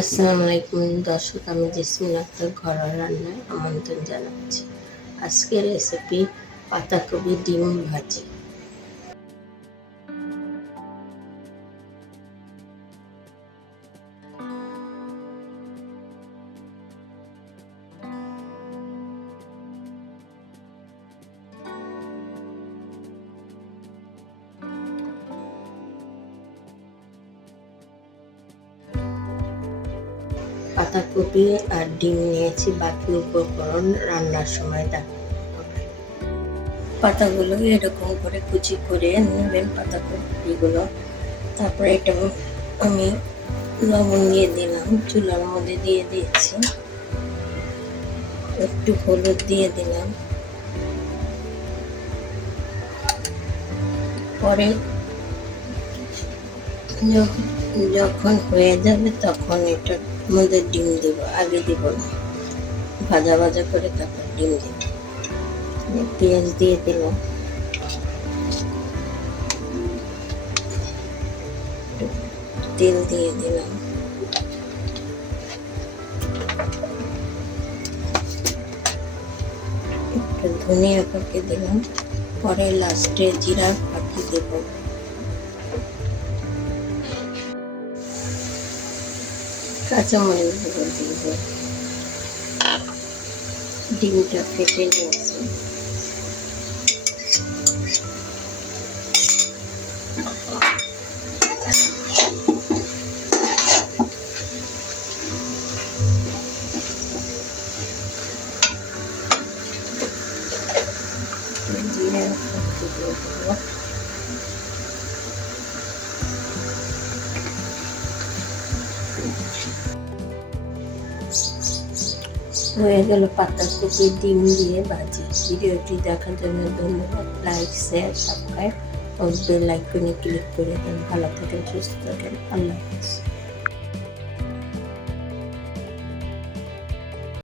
আসসালামু আলাইকুম দর্শক, আমি জেসমিন আক্তার ঘরোয়া রান্নায় আমন্ত্রণ জানাচ্ছি। আজকের রেসিপি পাতাকপি ডিম ভাজি। পাতাকপি আর ডিম নিয়েছি, বাকি উপকরণ রান্নার সময় দেখাবো। পাতাগুলো এরকম করে কুচি করে নেবেন পাতাকপিগুলো। তারপরে এটা আমি লবণ দিয়ে দিলাম, চুলার মধ্যে দিয়ে দিয়েছি, একটু হলুদ দিয়ে দিলাম। পরে যখন হয়ে যাবে তখন এটার মধ্যে ডিম দেবো, আগে দিব না, ভাজা ভাজা করে তারপর ডিম দেব। পেঁয়াজ দিয়ে দিলাম, তেল দিয়ে দিলাম, একটু ধনিয়া পাতা দিলাম, পরে লাস্টে জিরা ফাঁকি দেব। কাঁচামরিচ দিব, ডিমটা ফেটে নিয়েছি। জিরা ফাঁকি দিয়ে দেবো। হয়ে গেল পাতাকপি ডিম দিয়ে ভাজি। ভিডিওটি দেখার জন্য ধন্যবাদ। লাইক, শেয়ার, সাবস্ক্রাইব ও বেল আইকনে ক্লিক করে দেন। ভালো থাকেন, সুস্থ থাকেন। আল্লাহ হাফেজ।